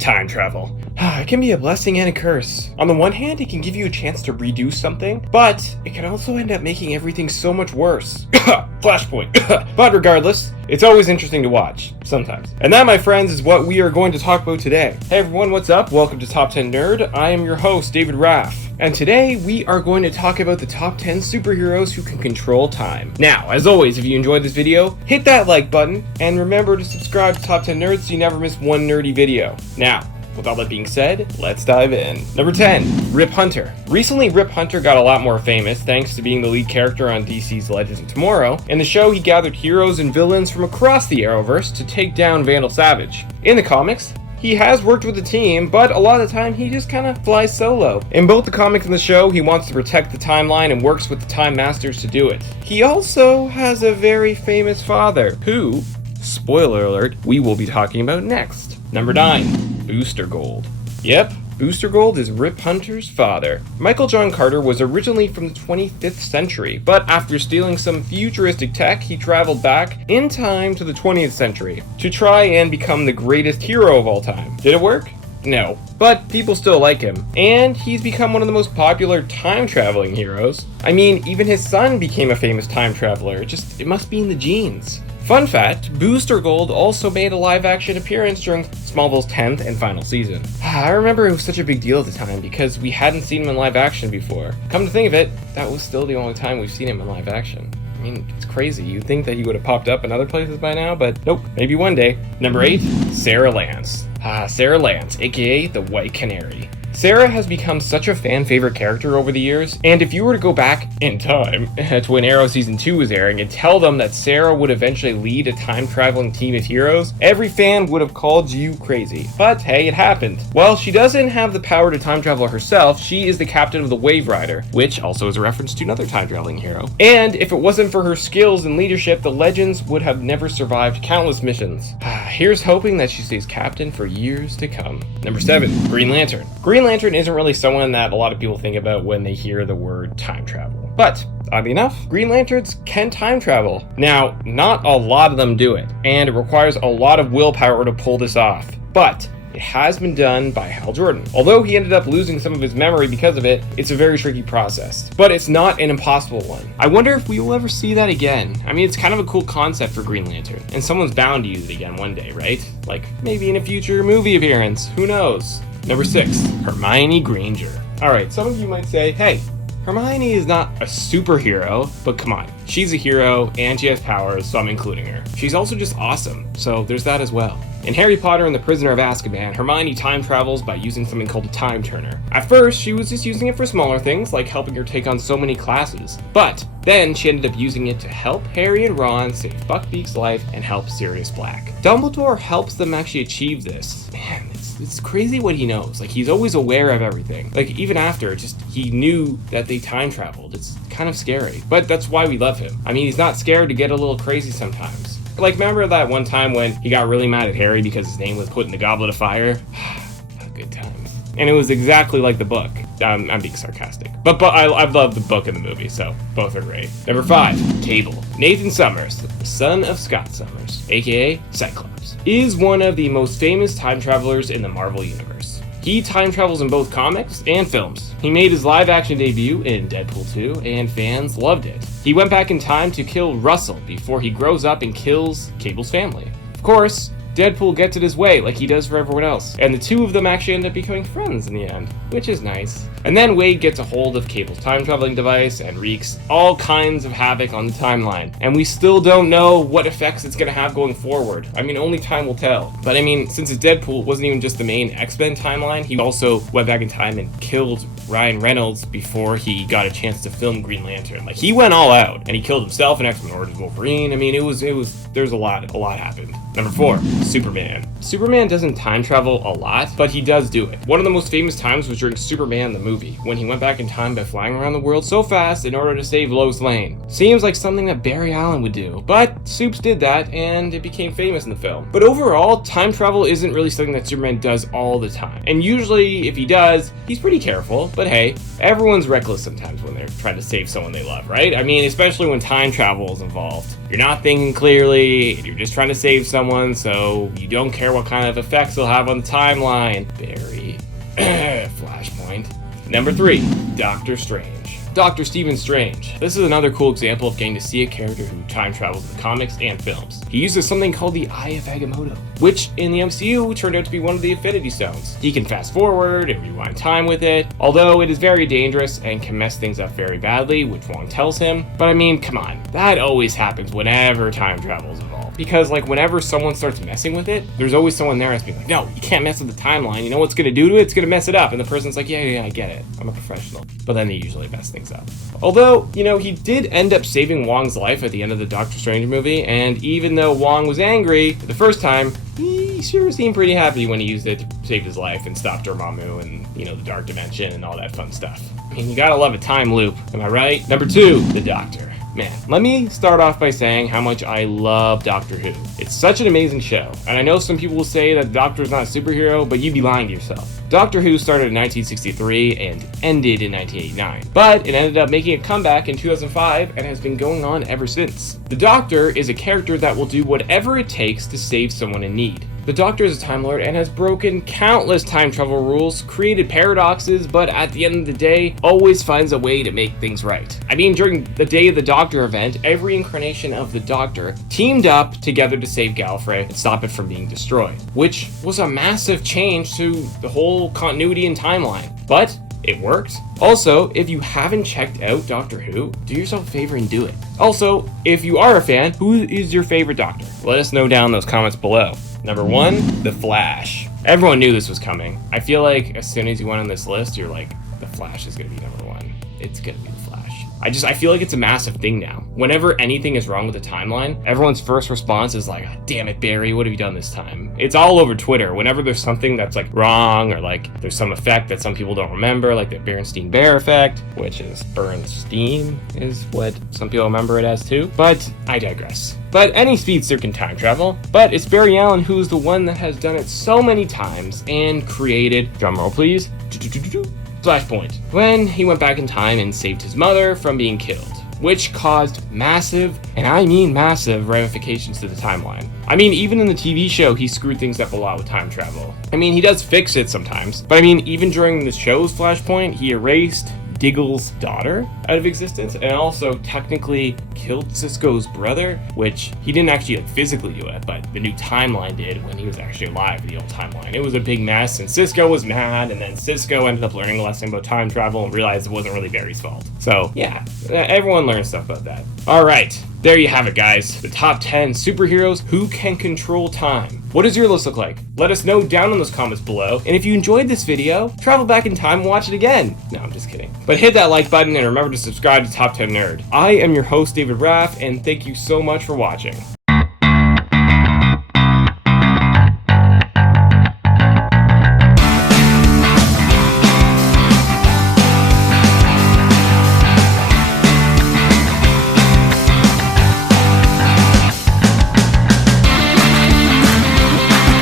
Time travel. It can be a blessing and a curse. On the one hand, it can give you a chance to redo something, but it can also end up making everything so much worse. Flashpoint. But regardless, it's always interesting to watch, sometimes. And that, my friends, is what we are going to talk about today. Hey everyone, what's up? Welcome to Top 10 Nerd. I am your host, David Raff. And today, we are going to talk about the top 10 superheroes who can control time. Now, as always, if you enjoyed this video, hit that like button, and remember to subscribe to Top 10 Nerds so you never miss one nerdy video. Now, with all that being said, let's dive in. Number 10, Rip Hunter. Recently, Rip Hunter got a lot more famous thanks to being the lead character on DC's Legends of Tomorrow. In the show, he gathered heroes and villains from across the Arrowverse to take down Vandal Savage. In the comics, he has worked with a team, but a lot of the time he just kind of flies solo. In both the comics and the show, he wants to protect the timeline and works with the Time Masters to do it. He also has a very famous father, who, spoiler alert, we will be talking about next. Number 9, Booster Gold. Yep, Booster Gold is Rip Hunter's father. Michael John Carter was originally from the 25th century, but after stealing some futuristic tech, he traveled back in time to the 20th century to try and become the greatest hero of all time. Did it work? No, but people still like him, and he's become one of the most popular time-traveling heroes. I mean, even his son became a famous time traveler. It must be in the genes. Fun fact, Booster Gold also made a live-action appearance during Smallville's 10th and final season. I remember it was such a big deal at the time because we hadn't seen him in live action before. Come to think of it, that was still the only time we've seen him in live action. I mean, it's crazy. You'd think that he would have popped up in other places by now, but nope, maybe one day. Number 8, SARA Lance. SARA Lance, aka the White Canary. SARA has become such a fan-favorite character over the years, and if you were to go back in time to when Arrow Season 2 was airing and tell them that SARA would eventually lead a time-traveling team of heroes, every fan would have called you crazy. But hey, it happened. While she doesn't have the power to time travel herself, she is the captain of the Wave Rider, which also is a reference to another time-traveling hero. And if it wasn't for her skills and leadership, the Legends would have never survived countless missions. Here's hoping that she stays captain for years to come. Number 7, Green Lantern. Green Lantern isn't really someone that a lot of people think about when they hear the word time travel. But, oddly enough, Green Lanterns can time travel. Now, not a lot of them do it, and it requires a lot of willpower to pull this off. But it has been done by Hal Jordan. Although he ended up losing some of his memory because of it, it's a very tricky process. But it's not an impossible one. I wonder if we will ever see that again. I mean, it's kind of a cool concept for Green Lantern, and someone's bound to use it again one day, right? Like, maybe in a future movie appearance, who knows? Number 6, Hermione Granger. Alright, some of you might say, hey, Hermione is not a superhero, but come on, she's a hero and she has powers, so I'm including her. She's also just awesome, so there's that as well. In Harry Potter and the Prisoner of Azkaban, Hermione time travels by using something called a time turner. At first, she was just using it for smaller things, like helping her take on so many classes. But then she ended up using it to help Harry and Ron save Buckbeak's life and help Sirius Black. Dumbledore helps them actually achieve this. Man, it's crazy what he knows. Like, he's always aware of everything. Like, even after, he knew that they time traveled. It's kind of scary, but that's why we love him. I mean, he's not scared to get a little crazy sometimes. Like, remember that one time when he got really mad at Harry because his name was put in the Goblet of Fire? Good times. And it was exactly like the book. I'm being sarcastic. But I love the book and the movie, so both are great. Number 5, Cable. Nathan Summers, the son of Scott Summers, aka Cyclops, is one of the most famous time travelers in the Marvel Universe. He time travels in both comics and films. He made his live-action debut in Deadpool 2, and fans loved it. He went back in time to kill Russell before he grows up and kills Cable's family. Of course, Deadpool gets it his way like he does for everyone else, and the two of them actually end up becoming friends in the end, which is nice. And then Wade gets a hold of Cable's time-traveling device and wreaks all kinds of havoc on the timeline, and we still don't know what effects it's going to have going forward. I mean, only time will tell. But I mean, since it's Deadpool, it wasn't even just the main X-Men timeline, he also went back in time and killed Ryan Reynolds before he got a chance to film Green Lantern. Like, he went all out, and he killed himself in X-Men Origins Wolverine. I mean, there's a lot happened. Number 4, Superman. Superman doesn't time travel a lot, but he does do it. One of the most famous times was during Superman the movie, when he went back in time by flying around the world so fast in order to save Lois Lane. Seems like something that Barry Allen would do, but Supes did that, and it became famous in the film. But overall, time travel isn't really something that Superman does all the time. And usually, if he does, he's pretty careful, but hey, everyone's reckless sometimes when they're trying to save someone they love, right? I mean, especially when time travel is involved. you're not thinking clearly, and you're just trying to save someone, so you don't care what kind of effects they'll have on the timeline. Barry. Flashpoint. Number 3, Doctor Strange. Dr. Stephen Strange. This is another cool example of getting to see a character who time travels in the comics and films. He uses something called the Eye of Agamotto, which in the MCU turned out to be one of the Infinity Stones. He can fast forward and rewind time with it, although it is very dangerous and can mess things up very badly, which Wong tells him. But I mean, come on, that always happens whenever time travel is involved. Because like whenever someone starts messing with it, there's always someone there that's being like, no, you can't mess with the timeline. You know what's gonna do to it? It's gonna mess it up. And the person's like, yeah, I get it. I'm a professional. But then they usually mess things up. Although, you know, he did end up saving Wong's life at the end of the Doctor Strange movie, and even though Wong was angry the first time, he sure seemed pretty happy when he used it to save his life and stop Dormammu and, you know, the Dark Dimension and all that fun stuff. I mean, you gotta love a time loop, am I right? Number 2, the Doctor. Man, let me start off by saying how much I love Doctor Who. It's such an amazing show, and I know some people will say that the Doctor is not a superhero, but you'd be lying to yourself. Doctor Who started in 1963 and ended in 1989, but it ended up making a comeback in 2005 and has been going on ever since. The Doctor is a character that will do whatever it takes to save someone in need. The Doctor is a Time Lord and has broken countless time travel rules, created paradoxes, but at the end of the day, always finds a way to make things right. I mean, during the Day of the Doctor event, every incarnation of the Doctor teamed up together to save Gallifrey and stop it from being destroyed, which was a massive change to the whole continuity and timeline. But it worked. Also, if you haven't checked out Doctor Who, do yourself a favor and do it. Also, if you are a fan, who is your favorite Doctor? Let us know down in those comments below. Number 1, The Flash. Everyone knew this was coming. I feel like as soon as you went on this list, you're like, The Flash is gonna be number 1. It's gonna be The Flash. I feel like it's a massive thing now. Whenever anything is wrong with the timeline, everyone's first response is like, damn it, Barry, what have you done this time? It's all over Twitter. Whenever there's something that's like wrong, or like there's some effect that some people don't remember, like the Bernstein Bear effect, which is Bernstein is what some people remember it as too. But I digress. But any speedster can time travel, but it's Barry Allen who's the one that has done it so many times and created, drumroll please, Flashpoint, when he went back in time and saved his mother from being killed, which caused massive, and I mean massive, ramifications to the timeline. I mean, even in the TV show, he screwed things up a lot with time travel. I mean, he does fix it sometimes, but I mean, even during the show's Flashpoint, he erased Diggle's daughter out of existence and also technically killed Cisco's brother, which he didn't actually like physically do it, but the new timeline did when he was actually alive in the old timeline. It was a big mess and Cisco was mad, and then Cisco ended up learning a lesson about time travel and realized it wasn't really Barry's fault. So yeah, everyone learns stuff about that. All right, there you have it, guys. The top 10 superheroes who can control time. What does your list look like? Let us know down in those comments below. And if you enjoyed this video, travel back in time and watch it again. No, I'm just kidding. But hit that like button and remember to subscribe to Top 10 Nerd. I am your host, David Raff, and thank you so much for watching.